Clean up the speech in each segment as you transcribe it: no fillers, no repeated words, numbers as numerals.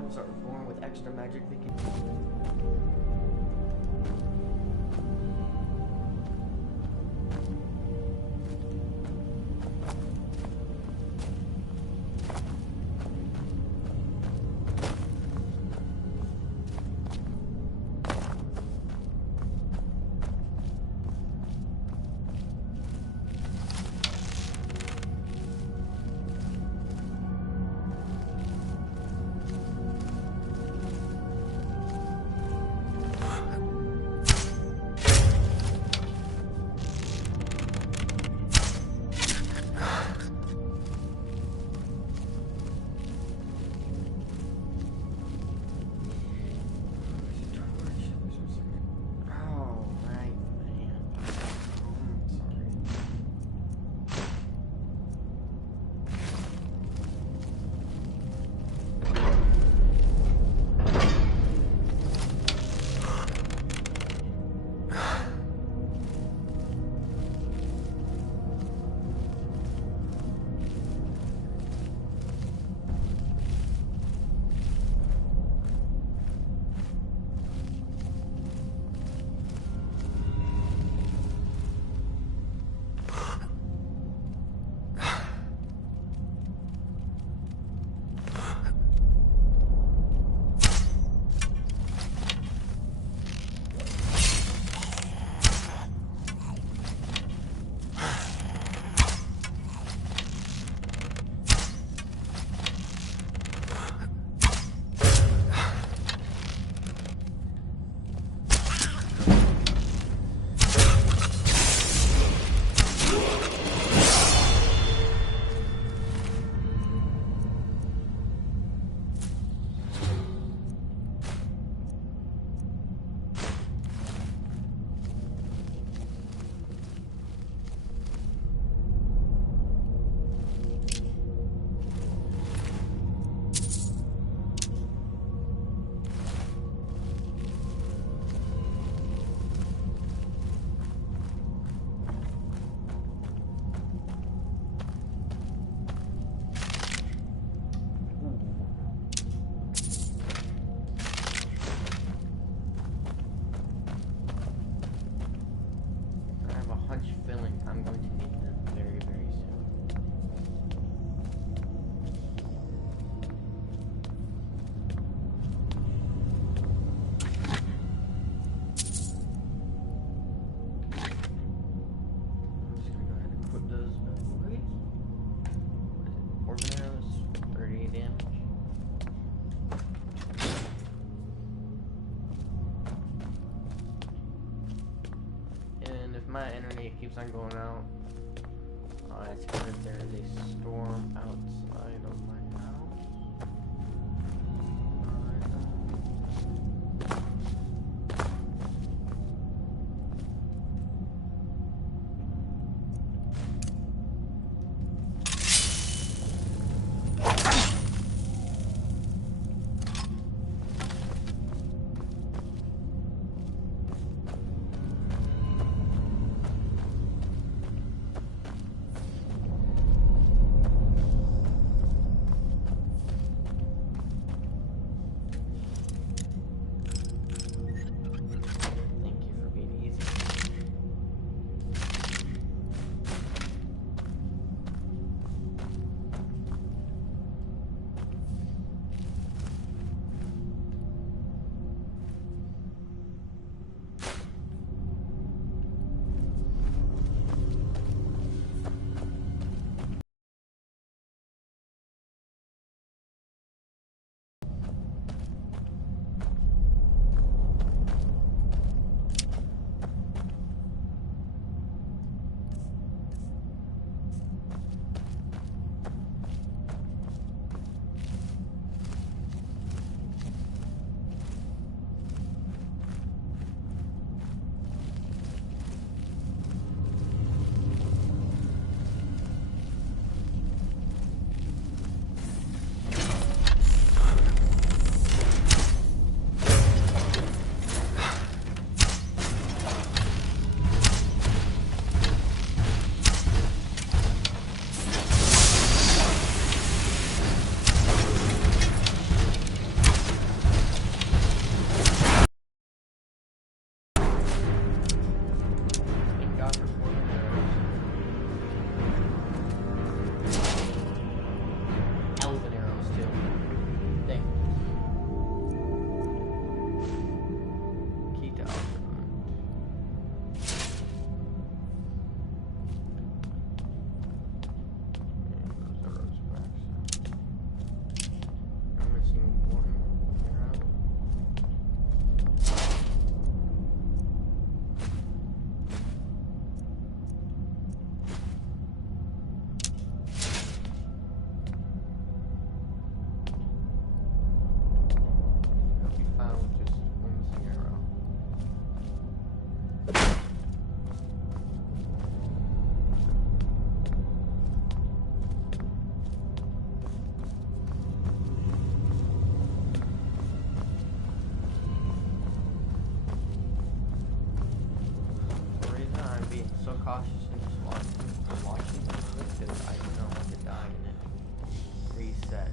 elves are born with extra magic they can. I'm going to need them very, very soon. I'm just going to go ahead and equip those bad boys. What is it? Orban arrows, 38 damage. And if my internet keeps on going out, it's because there is a storm outside of my house. cautious and just watching this because I don't want to die in it. Reset.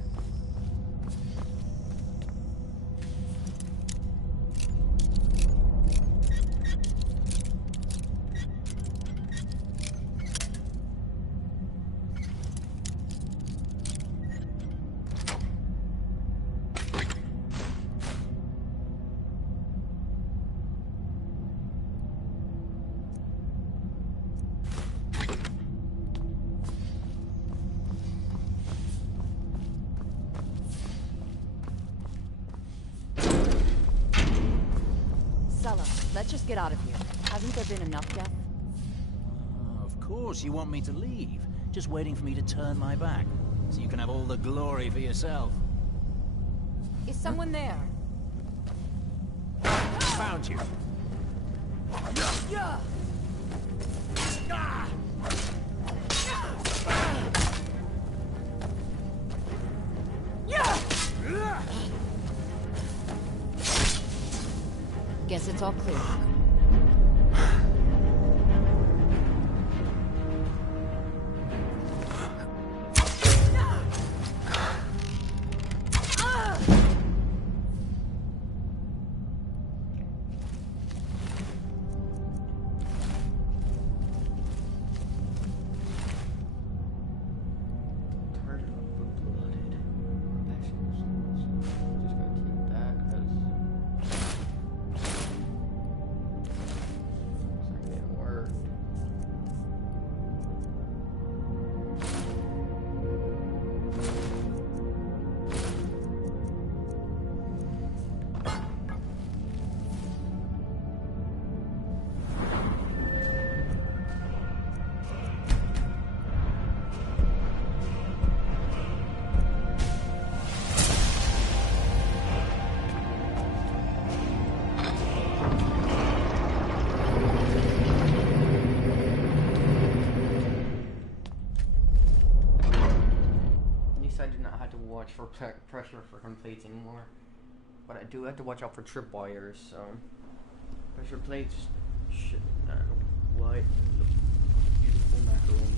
Let's just get out of here. Hasn't there been enough death? Of course you want me to leave. Just waiting for me to turn my back, so you can have all the glory for yourself. Is someone there? Found you. Yeah. Guess it's all clear. Watch for pressure for complaints anymore, but I do have to watch out for tripwires. So pressure plates, shit, I don't know what beautiful macaroni.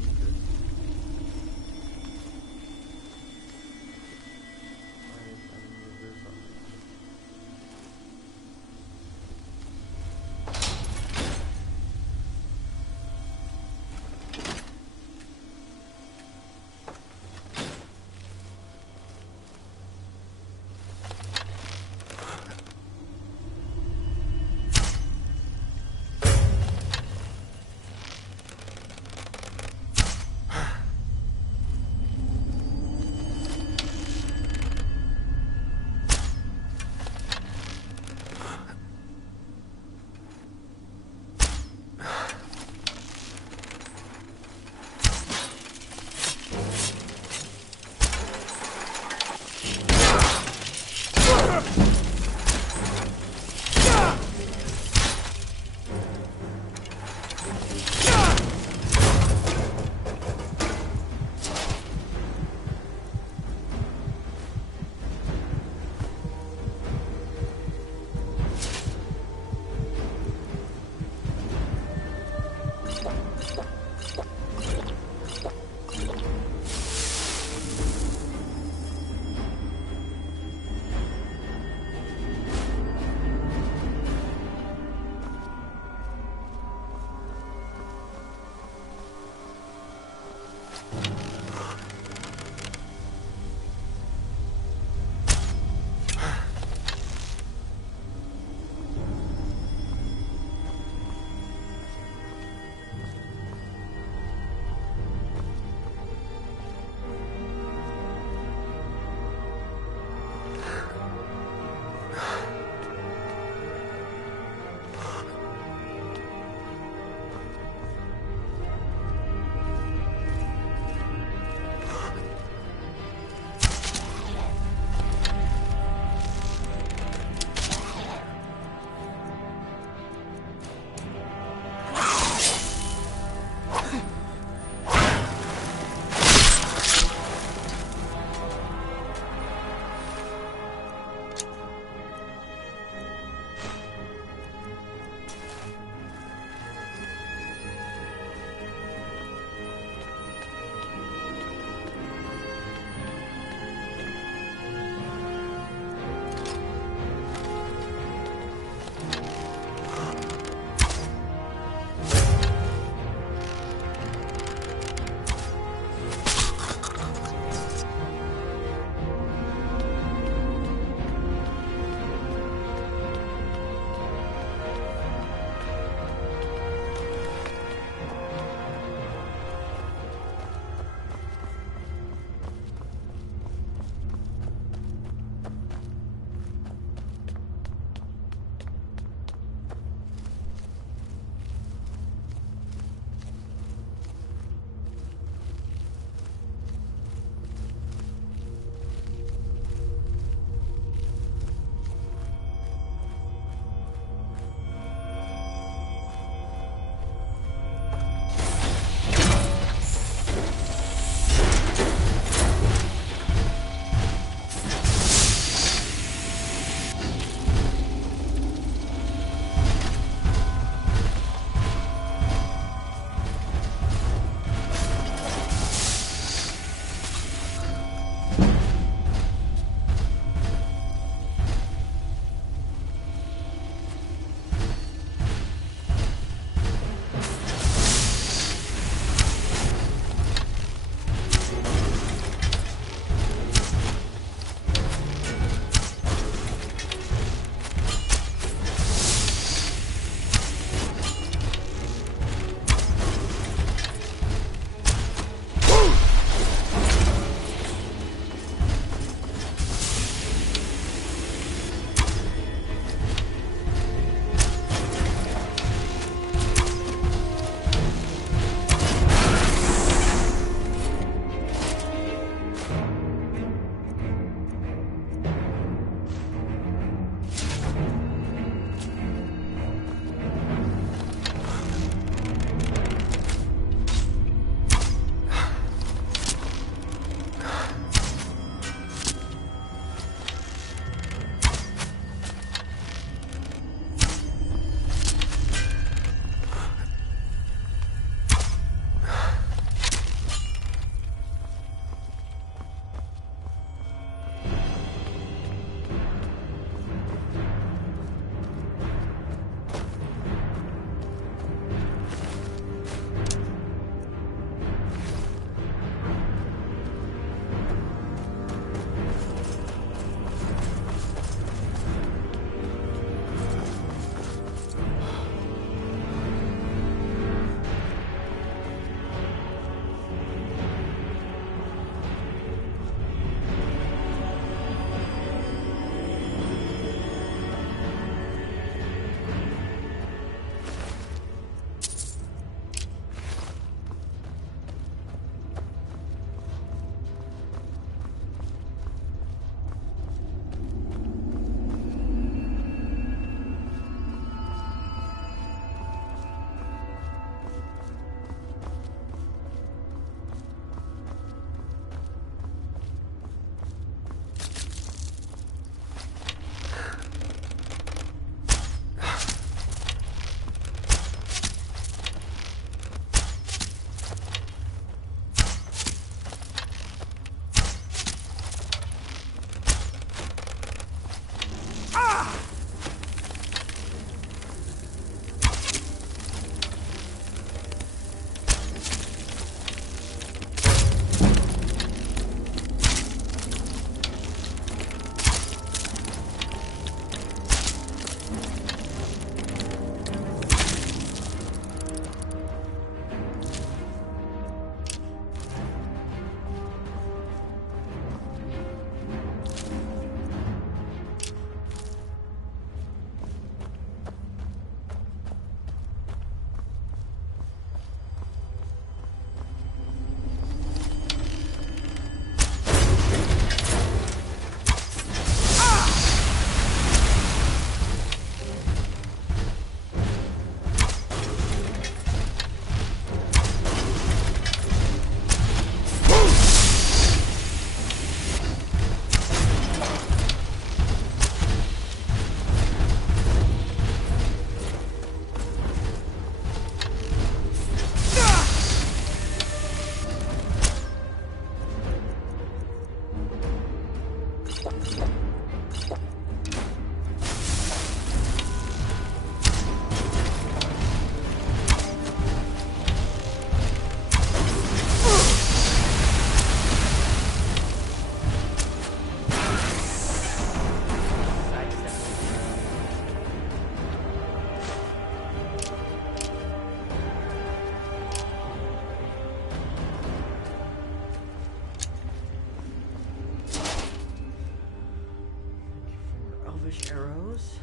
Elvish arrows.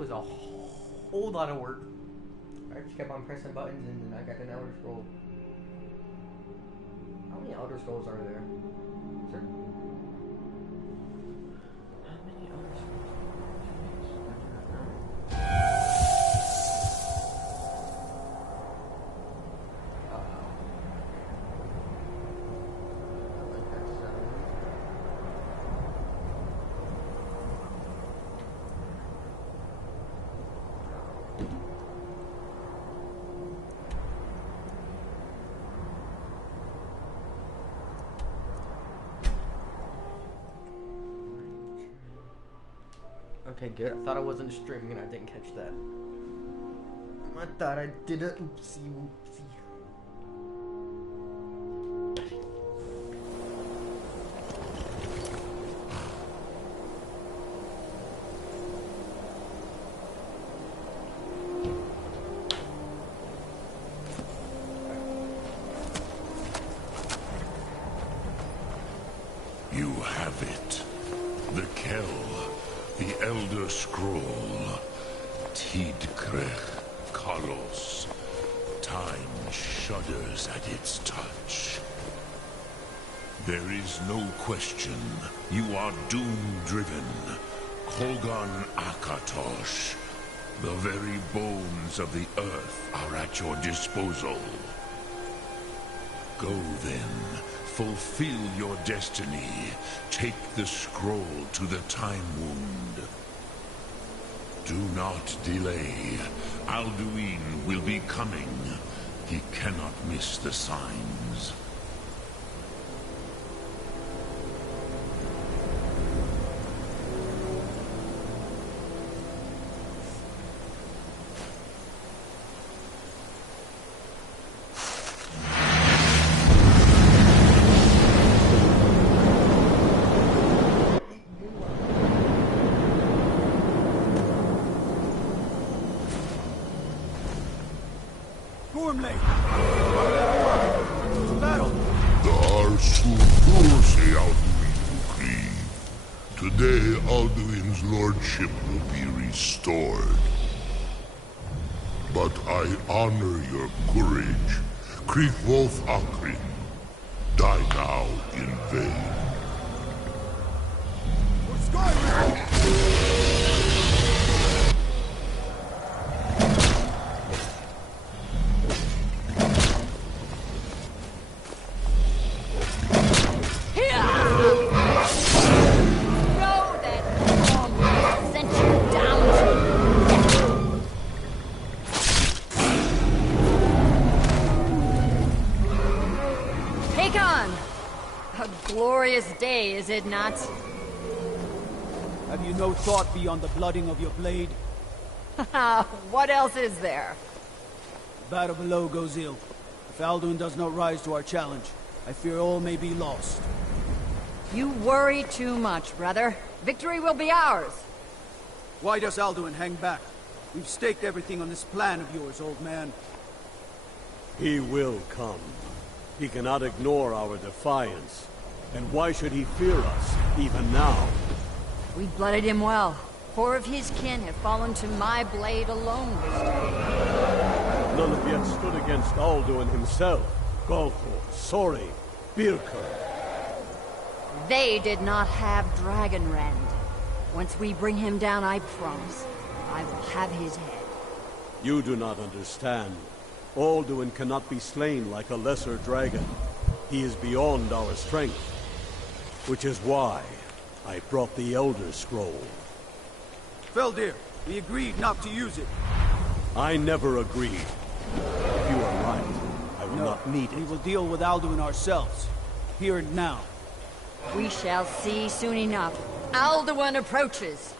was a whole lot of work. I just kept on pressing buttons and then I got an Elder Scroll. How many Elder Scrolls are there? Is there... How many Elder Scrolls? Okay, good. I thought I wasn't streaming and I didn't catch that. I thought I did it. Oopsie, whoopsie. You have it. The Kell. The Elder Scroll. Tidkrech Kalos. Time shudders at its touch. There is no question. You are doom-driven. Kogan Akatosh. The very bones of the earth are at your disposal. Go then. Fulfill your destiny. Take the scroll to the Time Wound. Do not delay. Alduin will be coming. He cannot miss the signs. Today, Alduin's lordship will be restored. But I honor your courage. Kriegwolf Akrin. Die now in vain. For Skyrim! Glorious day, is it not? Have you no thought beyond the blooding of your blade? What else is there? The battle below goes ill. If Alduin does not rise to our challenge, I fear all may be lost. You worry too much, brother. Victory will be ours. Why does Alduin hang back? We've staked everything on this plan of yours, old man. He will come. He cannot ignore our defiance. And why should he fear us, even now? We blooded him well. 4 of his kin have fallen to my blade alone this day. None have yet stood against Alduin himself. Golthor, Sori, Birka. They did not have Dragonrend. Once we bring him down, I promise, I will have his head. You do not understand. Alduin cannot be slain like a lesser dragon. He is beyond our strength. Which is why I brought the Elder Scroll. Feldir, we agreed not to use it. I never agreed. If you are right, I will not need it. We will deal with Alduin ourselves. Here and now. We shall see soon enough. Alduin approaches.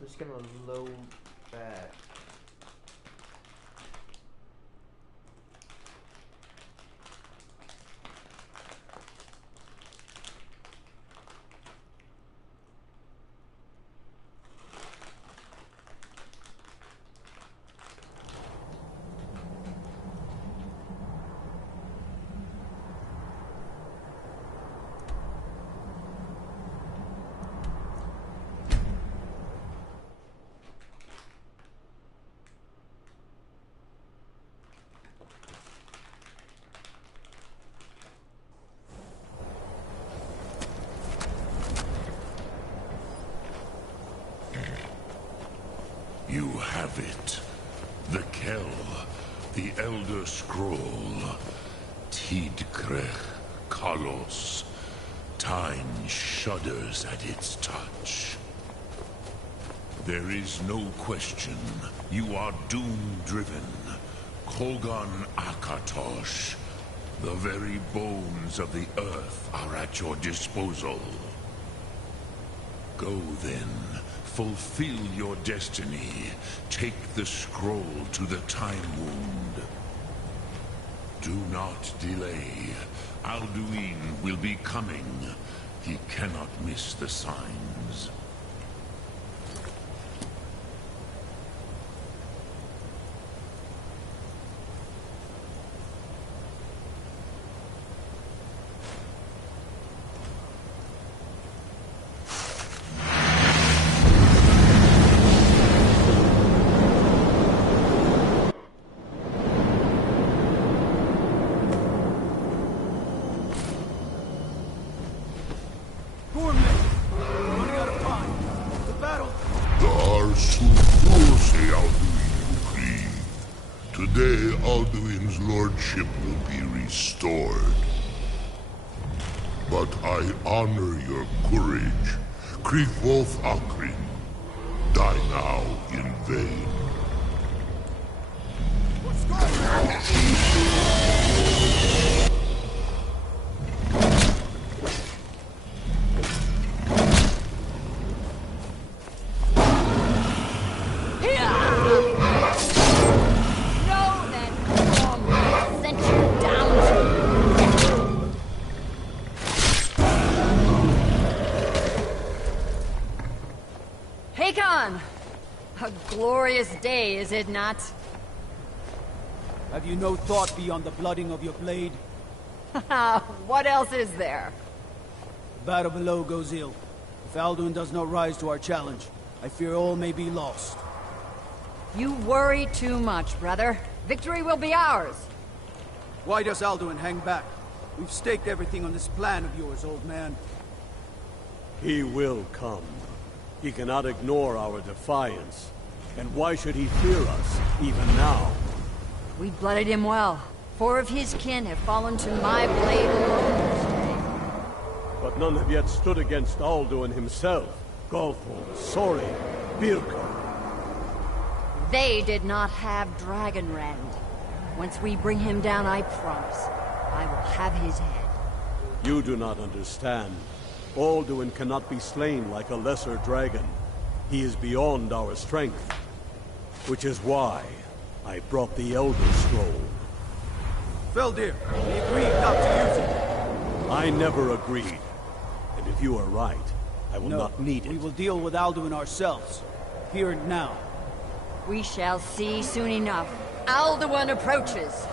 I'm just gonna load that. You have it. The Kell, the Elder Scroll. Tidkrech Kalos. Time shudders at its touch. There is no question. You are doom-driven. Kogan Akatosh. The very bones of the earth are at your disposal. Go then. Fulfill your destiny. Take the scroll to the Time Wound. Do not delay. Alduin will be coming. He cannot miss the signs. Today, Alduin's lordship will be restored. But I honor your courage. Kriegwolf Akrin. Die now in vain. What's going on? A glorious day, is it not? Have you no thought beyond the blooding of your blade? What else is there? The battle below goes ill. If Alduin does not rise to our challenge, I fear all may be lost. You worry too much, brother. Victory will be ours. Why does Alduin hang back? We've staked everything on this plan of yours, old man. He will come. He cannot ignore our defiance. And why should he fear us, even now? We blooded him well. 4 of his kin have fallen to my blade alone this day. But none have yet stood against Alduin himself. Golfo, Sori, Birka. They did not have Dragonrend. Once we bring him down, I promise, I will have his head. You do not understand. Alduin cannot be slain like a lesser dragon. He is beyond our strength. Which is why I brought the Elder Scroll. Feldir, we agreed not to use it. I never agreed. And if you are right, I will not need it. We will deal with Alduin ourselves. Here and now. We shall see soon enough. Alduin approaches.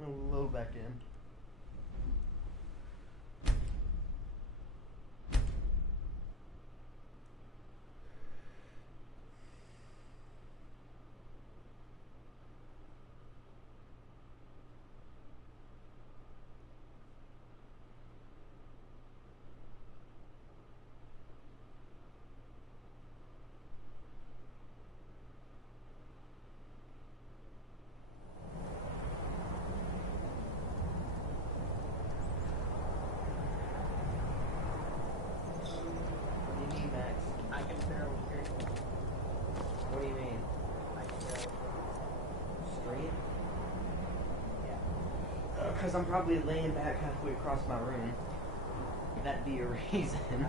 I'll load back in. What do you mean? Straight? Yeah. Because I'm probably laying back halfway across my room. That'd be a reason.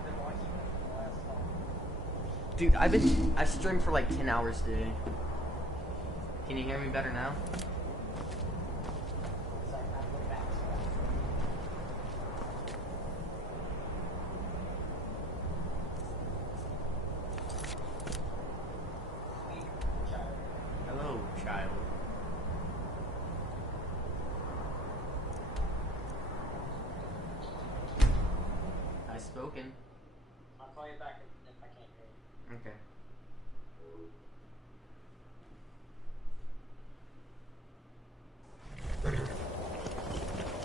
Dude, I streamed for like 10 hours today. Can you hear me better now? Hello, child. I've spoken. I'll call you back if I can't hear you. Okay.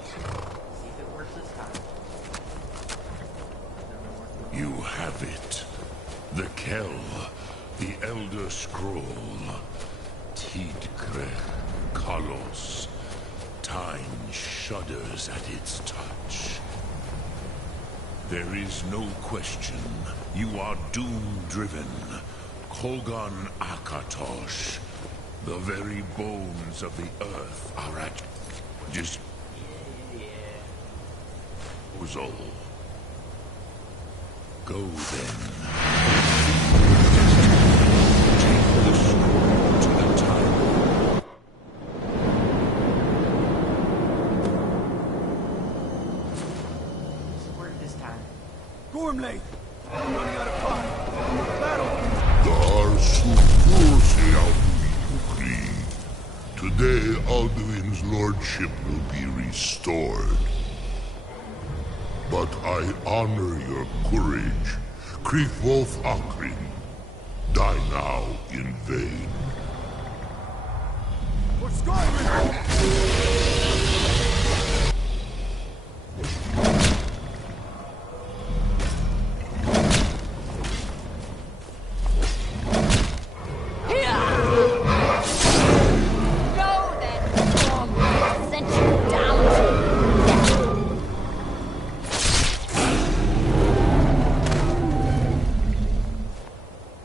See if it works this time. You have it. The Kell, the Elder Scroll. Tidkre Kalos. Time shudders at its touch. There is no question. You are doom-driven. Kogan Akatosh. The very bones of the earth are at disposal. Go then. Take the scroll to the time. This worked this time. Gormley! I'm running out of time. Battle! Today, Alduin's lordship will be restored. But I honor your courage. Kriegwolf Akrin. Die now in vain. For Skyrim! Go then, strong man, sent you down to death.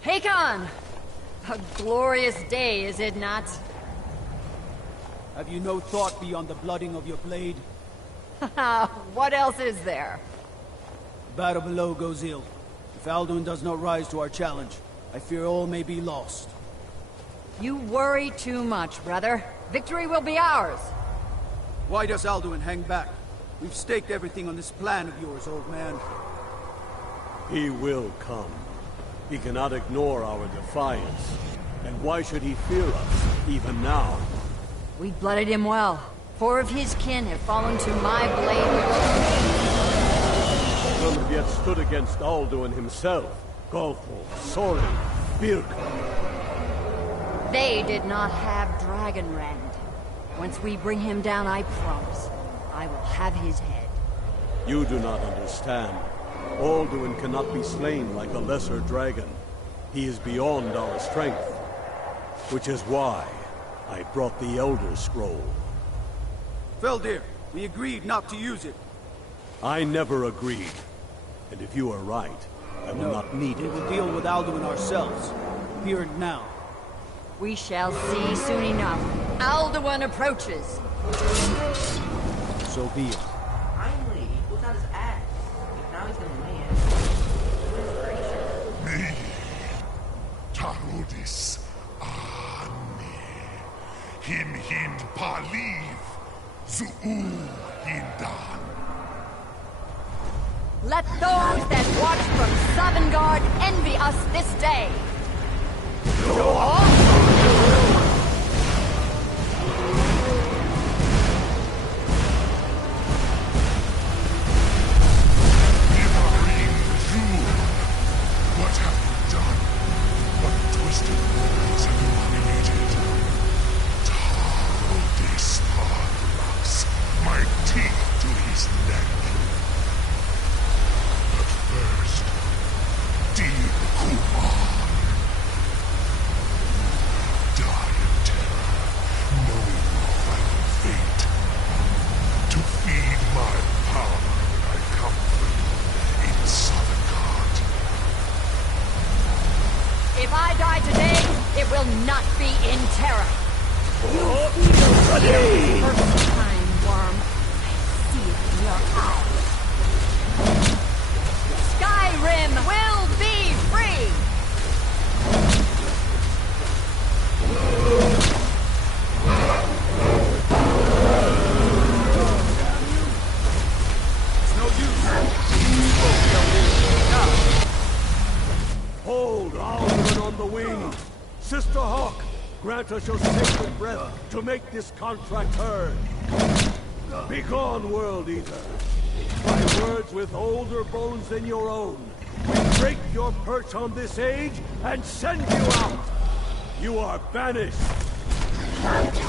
Hakon! A glorious day, is it not? Have you no thought beyond the blooding of your blade? What else is there? The battle below goes ill. If Alduin does not rise to our challenge, I fear all may be lost. You worry too much, brother. Victory will be ours. Why does Alduin hang back? We've staked everything on this plan of yours, old man. He will come. He cannot ignore our defiance. And why should he fear us, even now? We blooded him well. 4 of his kin have fallen to my blade. None have yet stood against Alduin himself. Golfo, Sorin, Birka. They did not have Dragonrend. Once we bring him down, I promise, I will have his head. You do not understand. Alduin cannot be slain like a lesser dragon. He is beyond our strength. Which is why I brought the Elder Scroll. Feldir, we agreed not to use it. I never agreed. And if you are right, I will not need We it. will deal with Alduin ourselves. Here and now. We shall see soon enough. Alduin approaches. So be it. Finally, he pulls out his axe. Now he's gonna lay it. Me, Tarodis, Ani, Him Hind Paliv, Zuu Hindan. Let those that watch from Sovngarde envy us this day. terror. You feel the first time, worm. I see it in your eyes. Skyrim will be free! Hold Alderman on the wing! Sister Hawk, grant us your sacred breath to make this contract heard. Begone, World Eater. By words with older bones than your own, we break your perch on this age and send you out! You are banished! Count you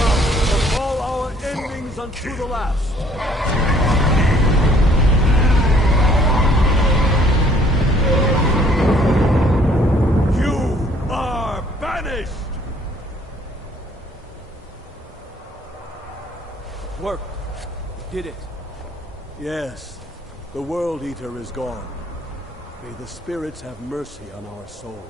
out of all our endings unto the last! You are banished! Worked. Did it. Yes, the World Eater is gone. May the spirits have mercy on our souls.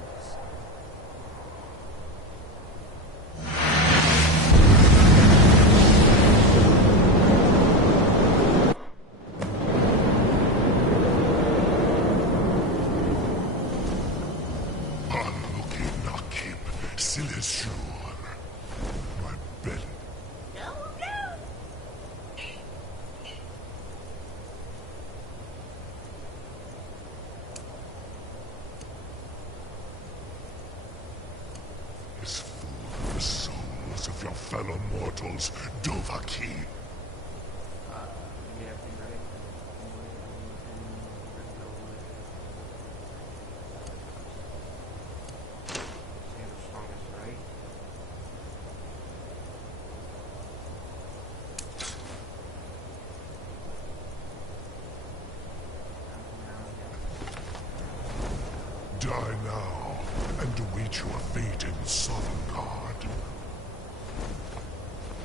Is full of the souls of your fellow mortals, Dovahki. Die now, and await your fate in Sovngarde.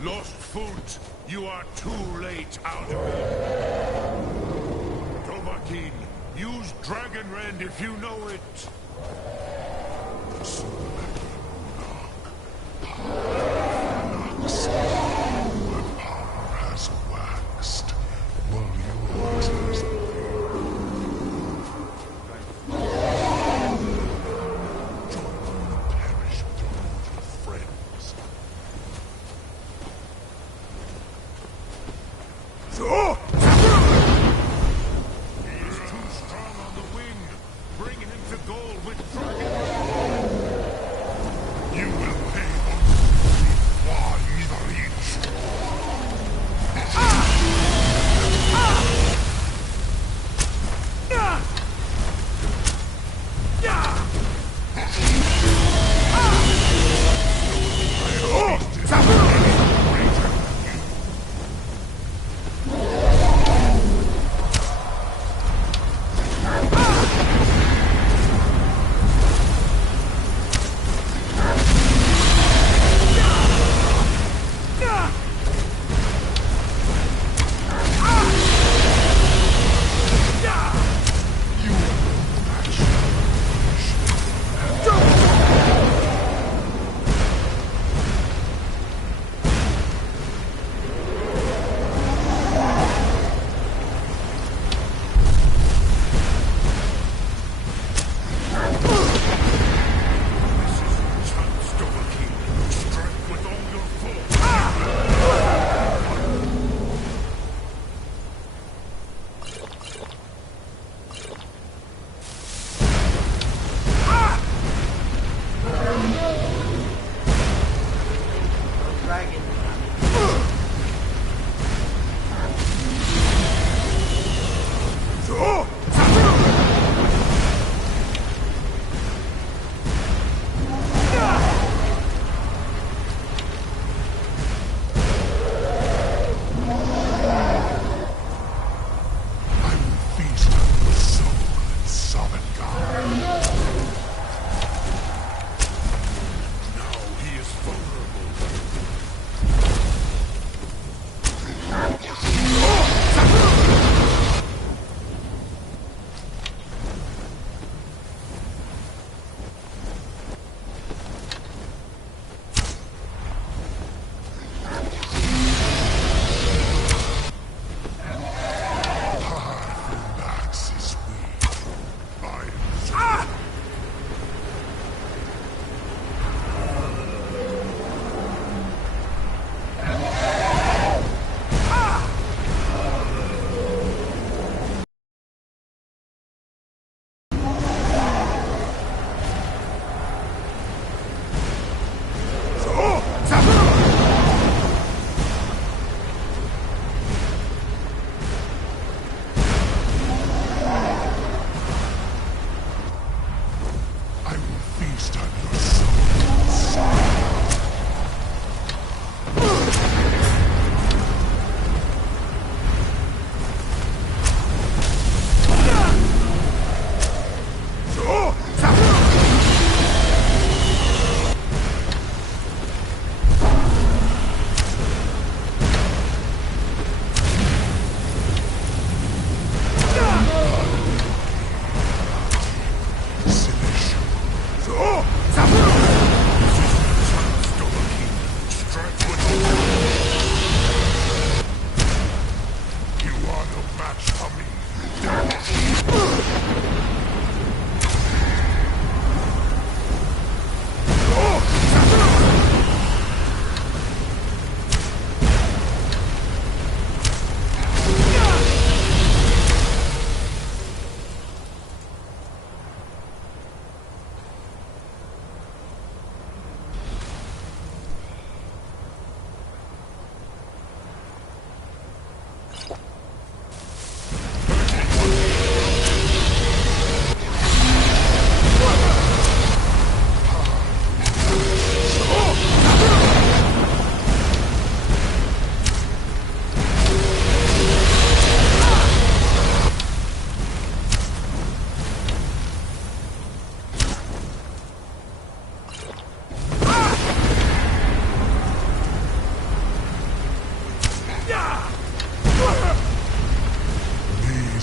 Lost Foot, you are too late, Alderman. Dovahki, use Dragonrend if you know it. My power has waxed, while yours has perish with your mortal friends. He is too strong on the wing. Bring him to goal with Dragonrend.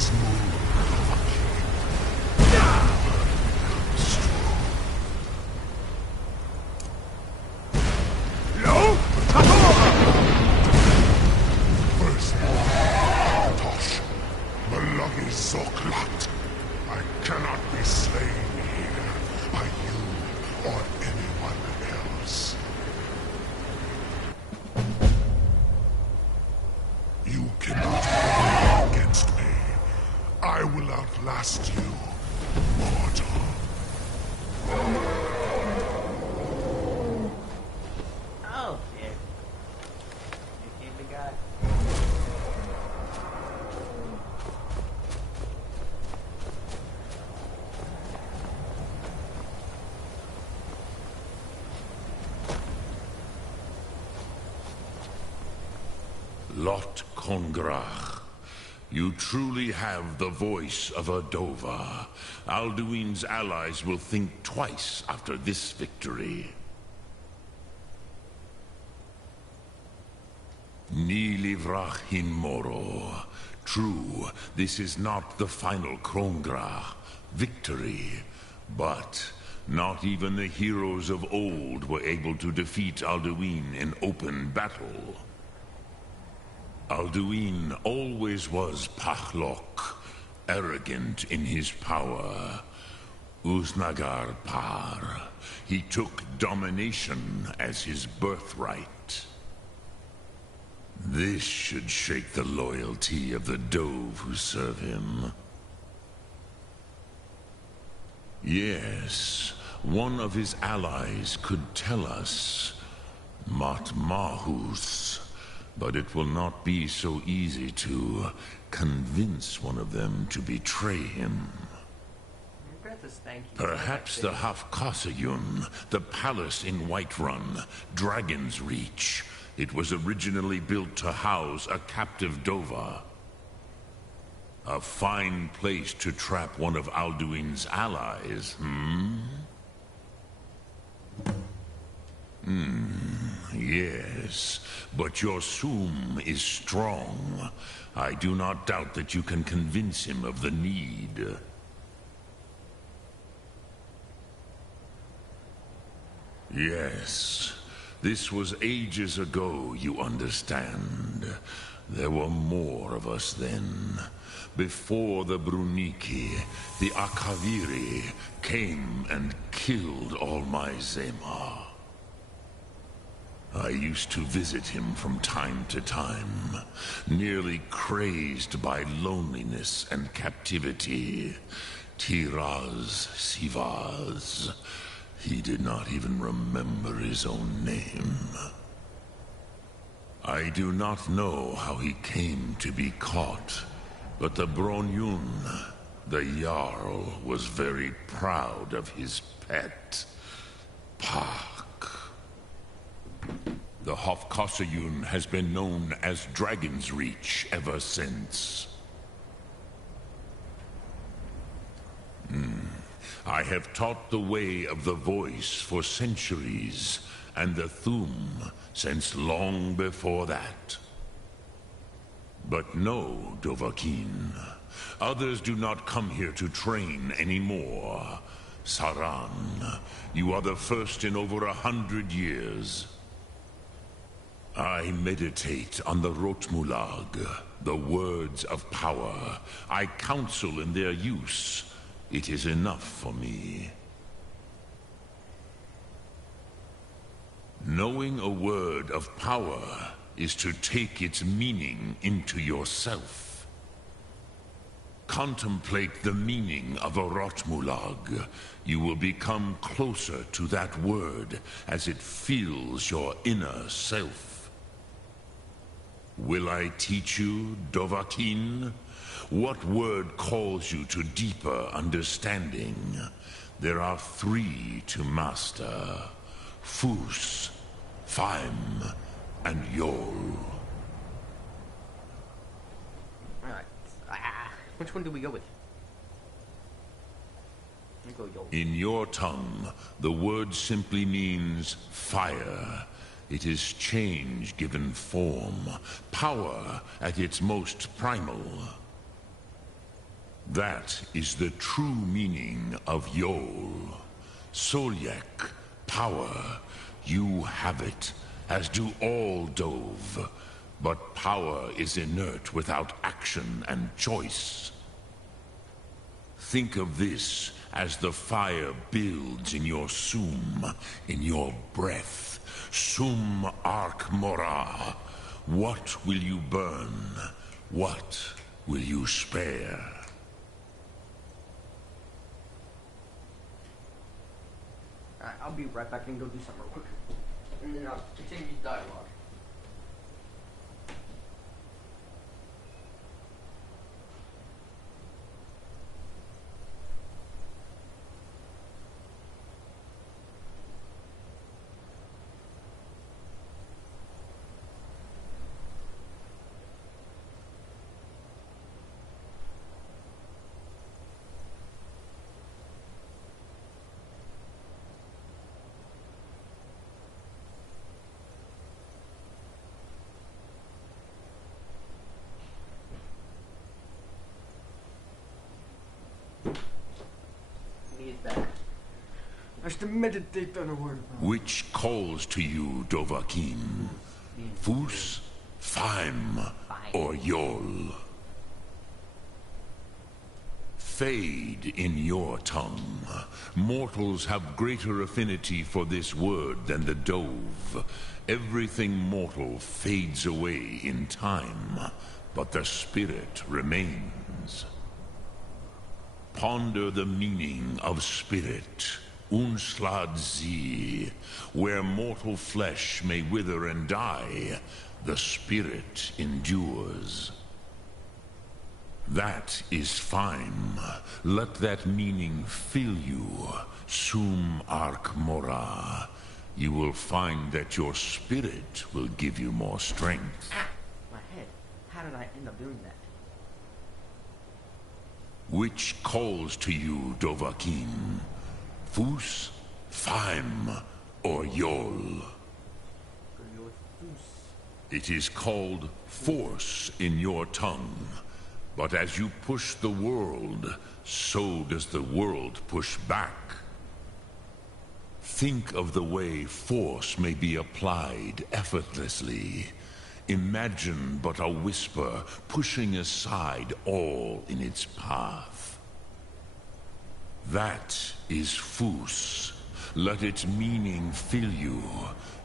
this moon, Dovahkiin. Strong. No! Tabor! Firstborn, Tosh, Malagi Zoklat. I cannot be slain here by you or anyone else. You cannot prevail against me. I will outlast you, mortal. Oh, shit. You came to God. Lot Kongrach, you truly have the voice of a Dova. Alduin's allies will think twice after this victory. Ni livrach hin moro. True, this is not the final Kongrach victory, but not even the heroes of old were able to defeat Alduin in open battle. Alduin always was Pachlok, arrogant in his power. Uznagar Par. He took domination as his birthright. This should shake the loyalty of the Dove who serve him. Yes, one of his allies could tell us. Matmahus. But it will not be so easy to convince one of them to betray him. Perhaps the Hafkasayun, the palace in Whiterun, Dragon's Reach. It was originally built to house a captive Dova. A fine place to trap one of Alduin's allies, Yes, but your Sum is strong. I do not doubt that you can convince him of the need. Yes, this was ages ago, you understand. There were more of us then. Before the Bruniki, the Akaviri came and killed all my Zema. I used to visit him from time to time, nearly crazed by loneliness and captivity. Tiraz Sivaz. He did not even remember his own name. I do not know how he came to be caught, but the Bronyun, the Jarl, was very proud of his pet, Pak. The Hofkosayun has been known as Dragon's Reach ever since. I have taught the way of the voice for centuries, and the Thum since long before that. But no, Dovahkiin. Others do not come here to train anymore. Saran, you are the first in over 100 years. I meditate on the Rotmulag, the words of power. I counsel in their use. It is enough for me. Knowing a word of power is to take its meaning into yourself. Contemplate the meaning of a Rotmulag. You will become closer to that word as it fills your inner self. Will I teach you, Dovahkiin? What word calls you to deeper understanding? There are 3 to master. Fus, Faim, and Yol. Alright. Which one do we go with? We go Yol. In your tongue, the word simply means fire. It is change given form, power at its most primal. That is the true meaning of Yol. Solyek, power. You have it, as do all Dove. But power is inert without action and choice. Think of this as the fire builds in your sum, in your breath. Sum Ark Mora. What will you burn? What will you spare? Alright, I'll be right back and go do something real quick. And then I'll continue dialogue. I have to meditate on a word. Which calls to you, Dovahkiin? Fus, Faim, or Yol? Fade in your tongue. Mortals have greater affinity for this word than the Dove. Everything mortal fades away in time, but the spirit remains. Ponder the meaning of spirit. Unslad Zi, where mortal flesh may wither and die, the spirit endures. That is fine. Let that meaning fill you, Sum Ark Mora. You will find that your spirit will give you more strength. Ah, my head. How did I end up doing that? Which calls to you, Dovahkiin? Fus, Faim, or Yol? It is called force in your tongue. But as you push the world, so does the world push back. Think of the way force may be applied effortlessly. Imagine but a whisper pushing aside all in its path. That is Fus. Let its meaning fill you.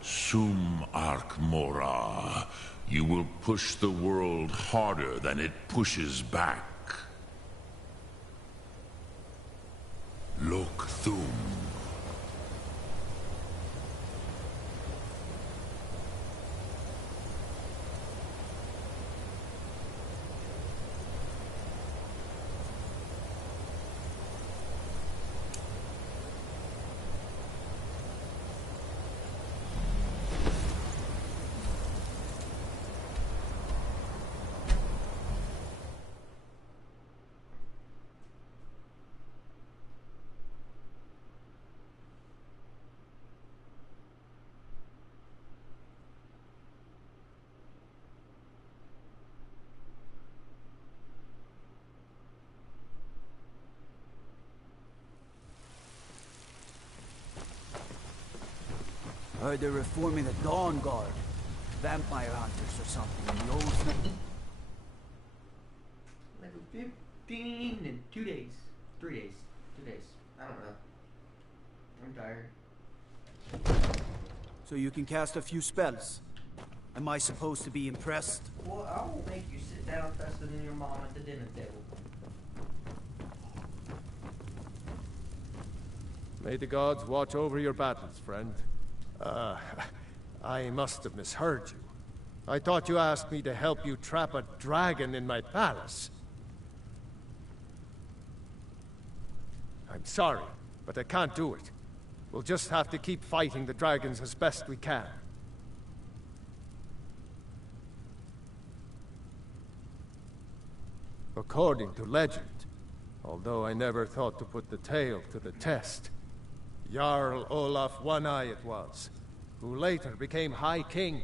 Sum Ark Mora. You will push the world harder than it pushes back. Lok Thum. Heard they're reforming the Dawn Guard. Vampire hunters or something in the old... Level 15 in 2 days. 3 days. 2 days. I don't know. I'm tired. So you can cast a few spells. Am I supposed to be impressed? Well, I will make you sit down faster than your mom at the dinner table. May the gods watch over your battles, friend. I must have misheard you. I thought you asked me to help you trap a dragon in my palace. I'm sorry, but I can't do it. We'll just have to keep fighting the dragons as best we can. According to legend, although I never thought to put the tale to the test, Jarl Olaf One-Eye it was, who later became High King.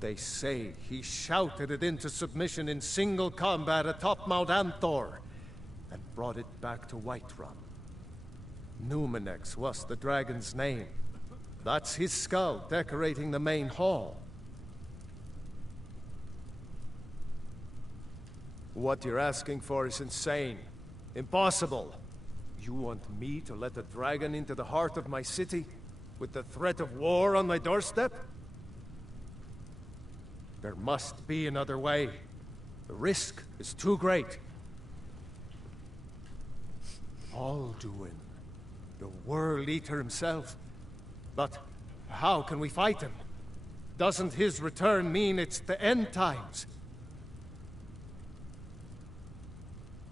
They say he shouted it into submission in single combat atop Mount Anthor. and brought it back to Whiterun. Numenex was the dragon's name. That's his skull decorating the main hall. What you're asking for is insane. Impossible. You want me to let a dragon into the heart of my city, with the threat of war on my doorstep? There must be another way. The risk is too great. Alduin, the World Eater himself. But how can we fight him? Doesn't his return mean it's the end times?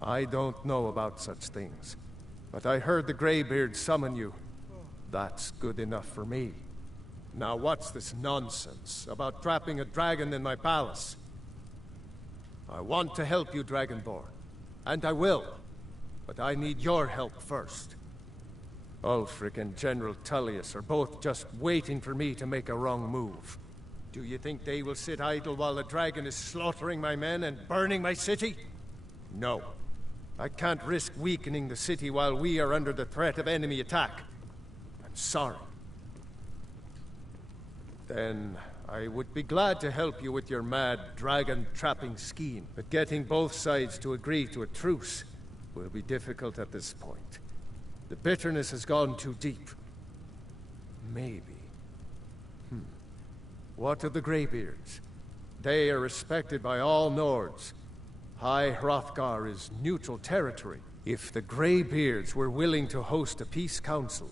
I don't know about such things, but I heard the Greybeard summon you. That's good enough for me. Now what's this nonsense about trapping a dragon in my palace? I want to help you, Dragonborn, and I will, but I need your help first. Ulfric and General Tullius are both just waiting for me to make a wrong move. Do you think they will sit idle while the dragon is slaughtering my men and burning my city? No. I can't risk weakening the city while we are under the threat of enemy attack. I'm sorry. Then I would be glad to help you with your mad dragon-trapping scheme, but getting both sides to agree to a truce will be difficult at this point. The bitterness has gone too deep. Maybe. What of the Greybeards? They are respected by all Nords. High Hrothgar is neutral territory. If the Greybeards were willing to host a peace council,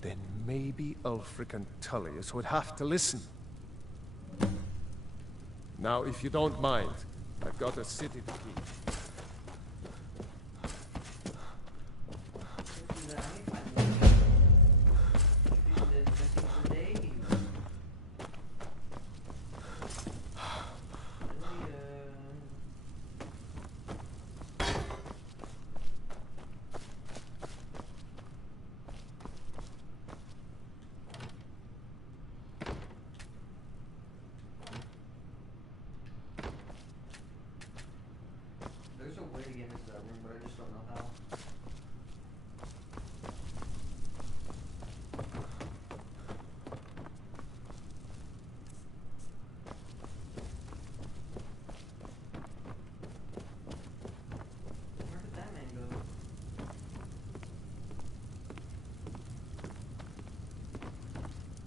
then maybe Ulfric and Tullius would have to listen. Now, if you don't mind, I've got a city to keep. There's a way to get into that room, but I just don't know how. Where did that man go?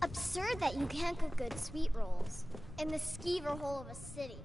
Absurd that you can't cook good sweet rolls in the skeever hole of a city.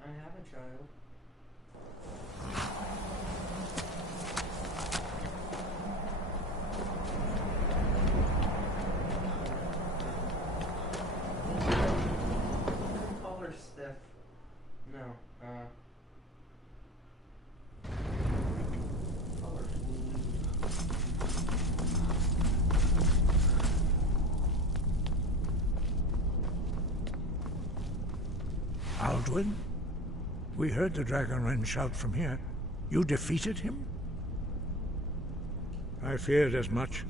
I have a child. Call her Steph. No, call her Lulu. Alduin? We heard the Dragonren shout from here. You defeated him? I feared as much.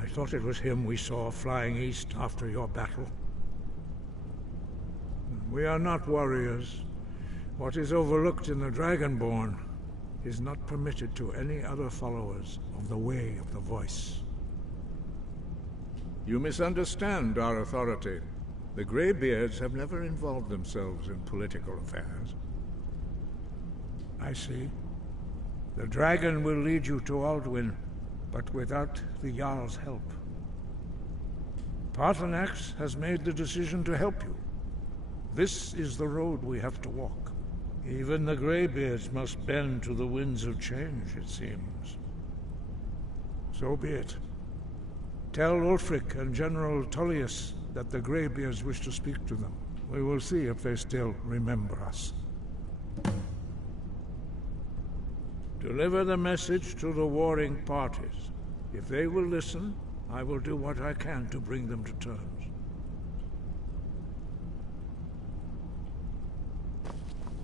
I thought it was him we saw flying east after your battle. We are not warriors. What is overlooked in the Dragonborn is not permitted to any other followers of the Way of the Voice. You misunderstand our authority. The Greybeards have never involved themselves in political affairs. I see. The dragon will lead you to Alduin, but without the Jarl's help. Paarthurnax has made the decision to help you. This is the road we have to walk. Even the Greybeards must bend to the winds of change, it seems. So be it. Tell Ulfric and General Tullius that the Greybeards wish to speak to them. We will see if they still remember us. Deliver the message to the warring parties. If they will listen, I will do what I can to bring them to terms.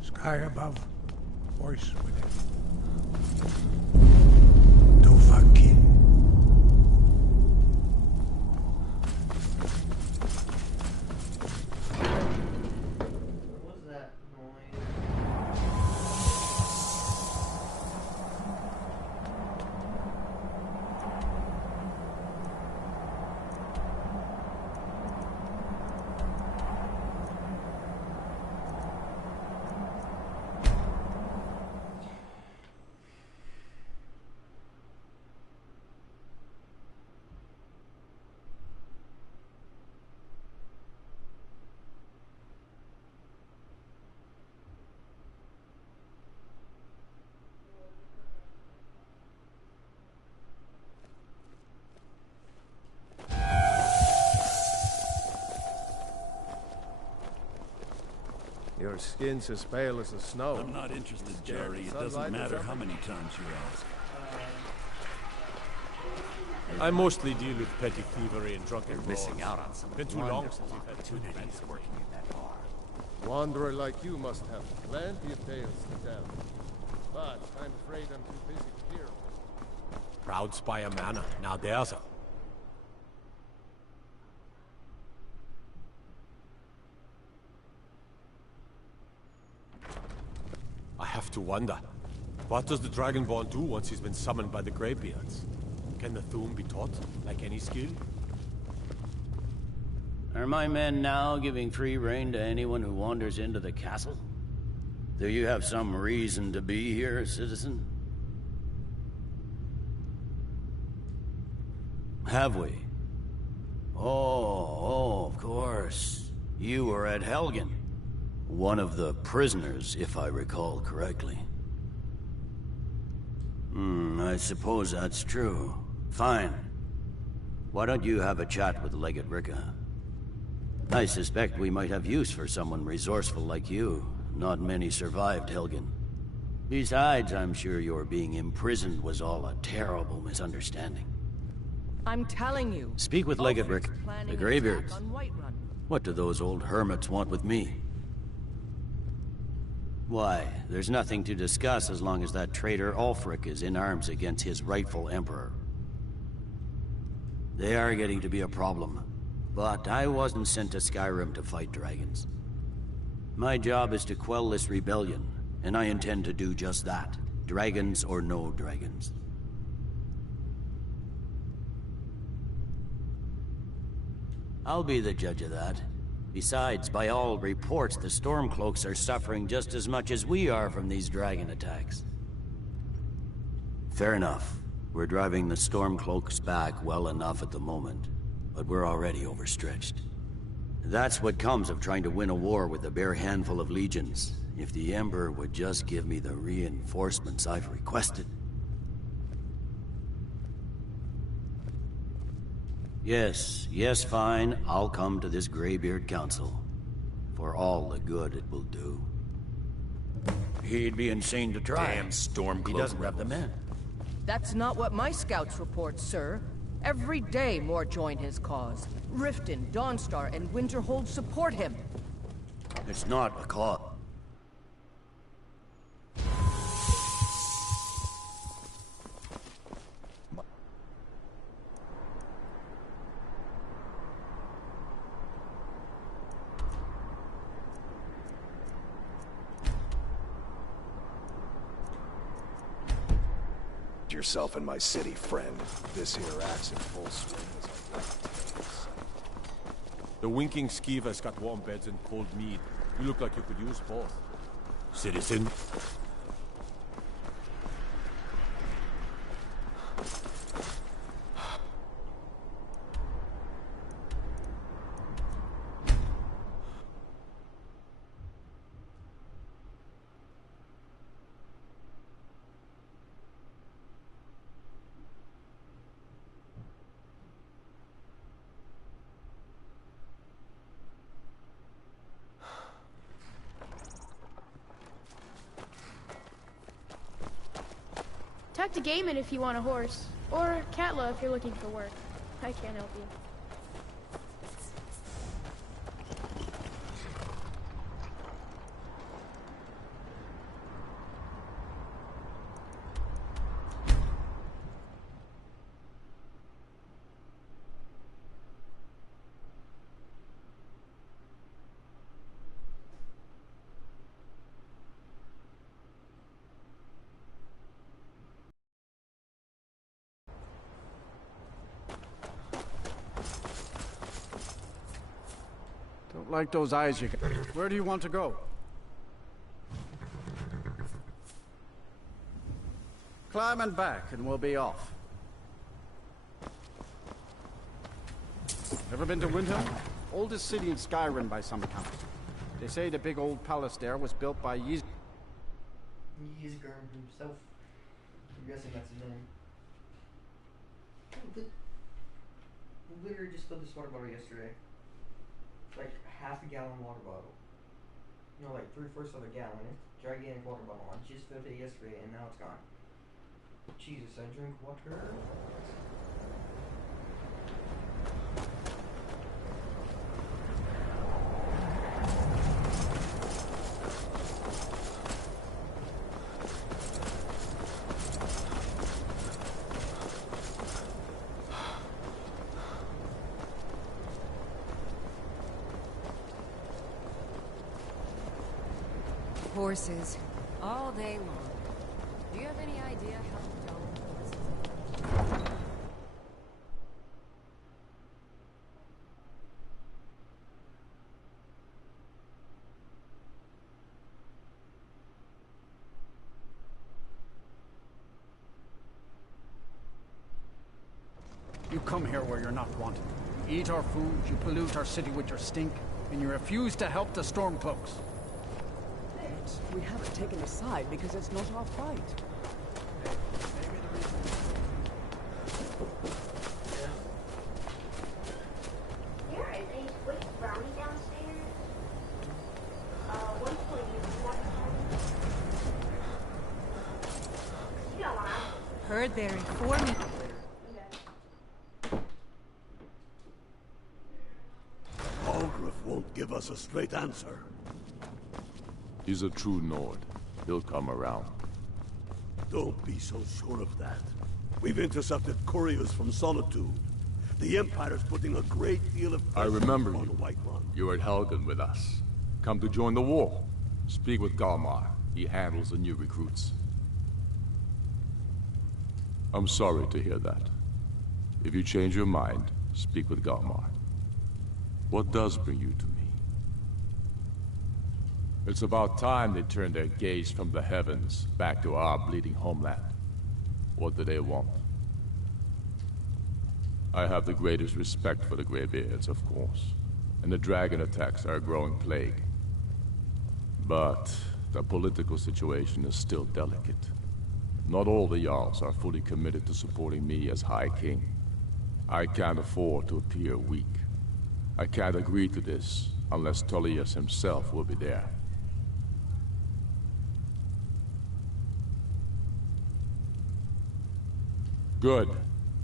Sky above, voice within. Dovahkiin. What was that noise? Your skin's as pale as the snow. I'm not interested, Jerry. It doesn't matter how many times you ask. I mostly deal with petty thievery and drunken You're missing out on some Been too long since you've had two opportunities working in that bar. Wanderer like you must have plenty of tales to tell. But I'm afraid I'm too busy to hear. Proud Spire Manor. Now there's a... I have to wonder. What does the Dragonborn do once he's been summoned by the Greybeards? Can the Thu'um be taught, like any skill? Are my men now giving free rein to anyone who wanders into the castle? Do you have some reason to be here, citizen? Have we? Oh, of course. You were at Helgen. One of the prisoners, if I recall correctly. I suppose that's true. Fine. Why don't you have a chat with Legate Ricka? I suspect we might have use for someone resourceful like you. Not many survived Helgen. Besides, I'm sure your being imprisoned was all a terrible misunderstanding. I'm telling you. Speak with Legate Ricka, the Greybeards. What do those old hermits want with me? Why, there's nothing to discuss as long as that traitor Ulfric is in arms against his rightful emperor. They are getting to be a problem, but I wasn't sent to Skyrim to fight dragons. My job is to quell this rebellion, and I intend to do just that, dragons or no dragons. I'll be the judge of that. Besides, by all reports, the Stormcloaks are suffering just as much as we are from these dragon attacks. Fair enough. We're driving the Stormcloaks back well enough at the moment, but we're already overstretched. That's what comes of trying to win a war with a bare handful of legions. If the Emperor would just give me the reinforcements I've requested. Yes, fine. I'll come to this Greybeard Council. For all the good it will do. He'd be insane to try. Damn Stormcloak. He doesn't have the men. That's not what my scouts report, sir. Every day more join his cause. Riften, Dawnstar, and Winterhold support him. It's not a cause. yourself in my city, friend. This here act's in full swing as I like to take this. The winking skeever's got warm beds and cold mead. You look like you could use both. Citizen? Talk to Gaiman if you want a horse. Or Katla if you're looking for work. I can't help you. Don't like those eyes you got. Where do you want to go? Climb and back, and we'll be off. Ever been to Windhelm? Oldest city in Skyrim by some account. They say the big old palace there was built by Ysgrim himself. I'm guessing that's his name. We literally just filled this water bottle yesterday. Like half a gallon water bottle. No, like 3/4 of a gallon. It's a gigantic water bottle. I just filled it yesterday and now it's gone. Jesus, I drink water. Horses, all day long. Do you have any idea how dull horses are? You come here where you're not wanted. You eat our food, you pollute our city with your stink, and you refuse to help the Stormcloaks. We haven't taken a side because it's not our fight. There is a sweet brownie downstairs. One point you don't want to. Heard they're informing. Algriff won't give us a straight answer. He's a true Nord. He'll come around. Don't be so sure of that. We've intercepted couriers from Solitude. The Empire's putting a great deal of I pressure remember on you. the White One. You were at Helgen with us. Come to join the war. Speak with Galmar. He handles the new recruits. I'm sorry to hear that. If you change your mind, speak with Galmar. What does bring you to me? It's about time they turned their gaze from the heavens back to our bleeding homeland. What do they want? I have the greatest respect for the Greybeards, of course, and the dragon attacks are a growing plague. But the political situation is still delicate. Not all the Jarls are fully committed to supporting me as High King. I can't afford to appear weak. I can't agree to this unless Tullius himself will be there. Good.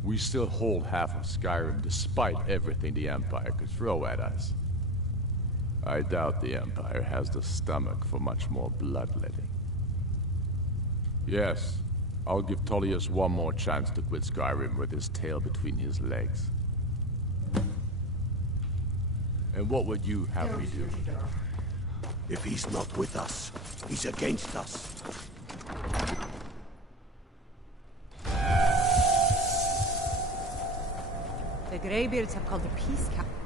We still hold half of Skyrim despite everything the Empire could throw at us. I doubt the Empire has the stomach for much more bloodletting. Yes, I'll give Tullius one more chance to quit Skyrim with his tail between his legs. And what would you have me do? If he's not with us, he's against us. The Greybeards have called a peace council.